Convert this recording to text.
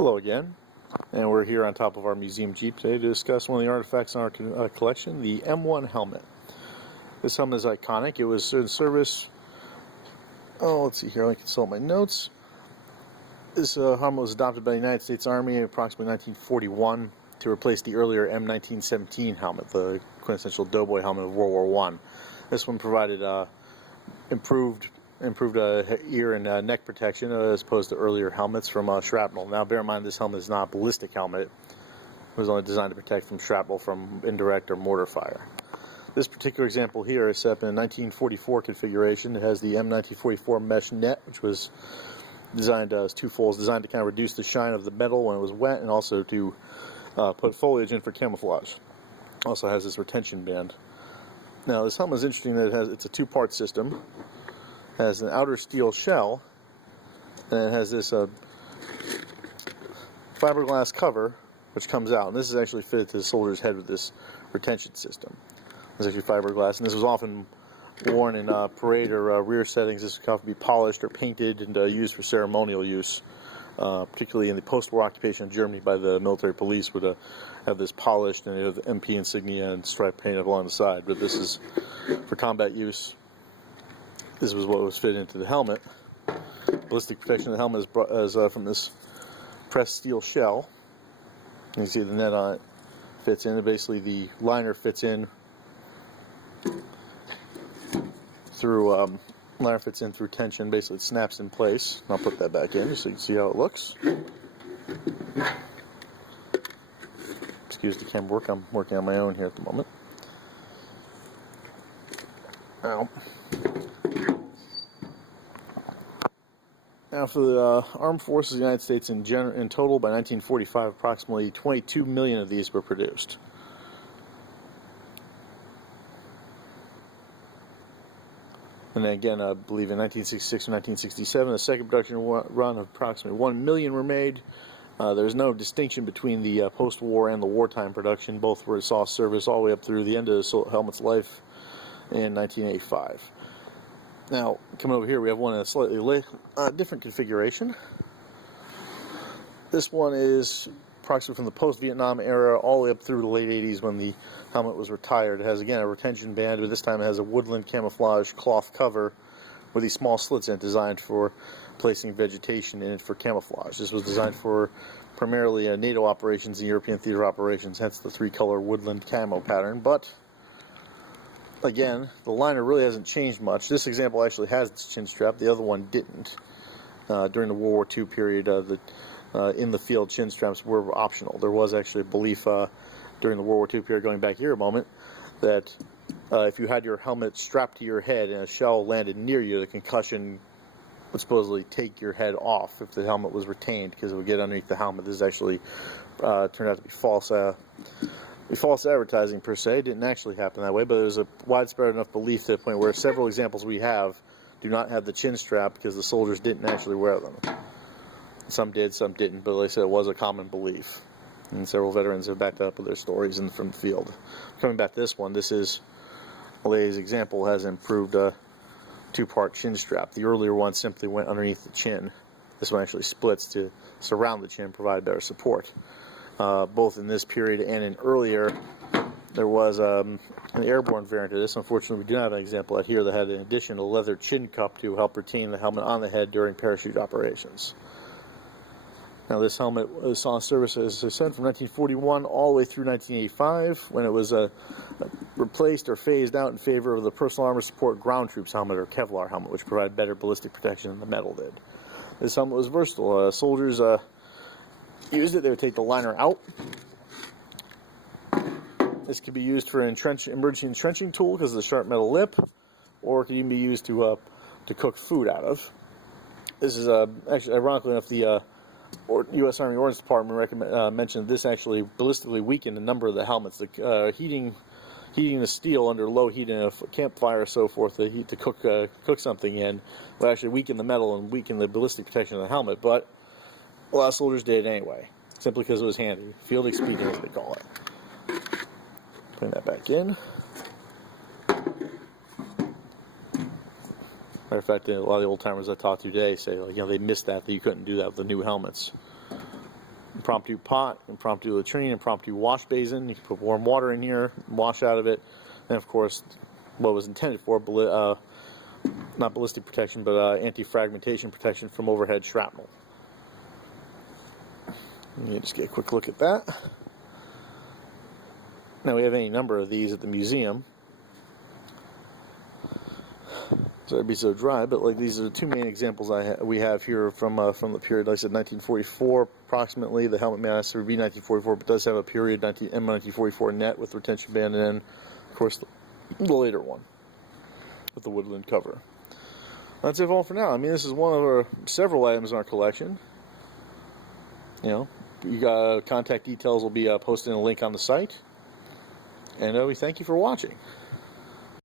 Hello again, and we're here on top of our museum Jeep today to discuss one of the artifacts in our collection, the M1 helmet. This helmet is iconic. It was in service, let's see here, let me consult my notes. This helmet was adopted by the United States Army in approximately 1941 to replace the earlier M1917 helmet, the quintessential doughboy helmet of World War I. This one provided improved ear and neck protection as opposed to earlier helmets from shrapnel. Now bear in mind, this helmet is not a ballistic helmet. It was only designed to protect from shrapnel from indirect or mortar fire. This particular example here is set up in a 1944 configuration. It has the M1944 mesh net, which was designed as two folds, designed to kind of reduce the shine of the metal when it was wet, and also to put foliage in for camouflage. Also has this retention band. Now this helmet is interesting that it's a two-part system. It has an outer steel shell, and it has this fiberglass cover which comes out, and this is actually fitted to the soldier's head with this retention system. It's actually fiberglass, and this was often worn in parade or rear settings. This would often be polished or painted and used for ceremonial use, particularly in the post-war occupation of Germany by the military police would have this polished and have MP insignia and stripe painted along the side. But this is for combat use. This was what was fitted into the helmet. Ballistic protection of the helmet is from this pressed steel shell. You can see the net on it fits in. Basically, the liner fits in through tension. Basically, it snaps in place. I'll put that back in so you can see how it looks. Excuse the camera work. I'm working on my own here at the moment. Now, for the armed forces of the United States in total, by 1945, approximately 22 million of these were produced. And then again, I believe in 1966 and 1967, the second production run of approximately 1 million were made. There's no distinction between the post-war and the wartime production. Both saw service all the way up through the end of the helmet's life in 1985. Now, coming over here, we have one in a slightly different configuration. This one is approximately from the post-Vietnam era all the way up through the late 80s when the helmet was retired. It has, again, a retention band, but this time it has a woodland camouflage cloth cover with these small slits in it designed for placing vegetation in it for camouflage. This was designed for primarily NATO operations and European theater operations, hence the three-color woodland camo pattern. But again, the liner really hasn't changed much. This example actually has its chin strap. The other one didn't. During the World War II period, in the field, chin straps were optional. There was actually a belief during the World War II period, going back here a moment, that if you had your helmet strapped to your head and a shell landed near you, the concussion would supposedly take your head off if the helmet was retained, because it would get underneath the helmet. This actually turned out to be false advertising per se. It didn't actually happen that way, but there's a widespread enough belief to the point where several examples we have do not have the chin strap because the soldiers didn't actually wear them. Some did, some didn't, but like I said, it was a common belief. And several veterans have backed up with their stories from the field. Coming back to this one, this is a lady's example, has improved two-part chin strap. The earlier one simply went underneath the chin. This one actually splits to surround the chin, provide better support. Both in this period and in earlier, there was an airborne variant of this. Unfortunately, we do not have an example out here that had, in addition, a leather chin cup to help retain the helmet on the head during parachute operations. Now, this helmet saw service, as I said, from 1941 all the way through 1985, when it was replaced or phased out in favor of the Personal Armor Support Ground Troops helmet, or Kevlar helmet, which provided better ballistic protection than the metal did. This helmet was versatile. Soldiers used it. They would take the liner out. This could be used for an emergency entrenching tool because of the sharp metal lip, or it could even be used to cook food out of. This is actually, ironically enough, the U.S. Army Ordnance Department mentioned this actually ballistically weakened a number of the helmets. The heating the steel under low heat in a campfire or so forth, the heat to cook something in, would actually weaken the metal and weaken the ballistic protection of the helmet. But a lot of soldiers did it anyway, simply because it was handy. Field expedient, as they call it. Putting that back in. Matter of fact, a lot of the old timers I talked to today say, like, they missed that you couldn't do that with the new helmets. impromptu pot, impromptu latrine, impromptu wash basin. You can put warm water in here, wash out of it, and of course, what was intended for, not ballistic protection, but anti-fragmentation protection from overhead shrapnel. Let me just get a quick look at that. Now we have any number of these at the museum. Sorry to be so dry, but like these are the two main examples we have here from the period. Like I said, 1944 approximately. The helmet may not necessarily be 1944, but does have a period M1944 net with retention band, and then of course the later one with the woodland cover. That's it all for now. I mean, this is one of our several items in our collection. You know, you got contact details will be posted in a link on the site. And we thank you for watching.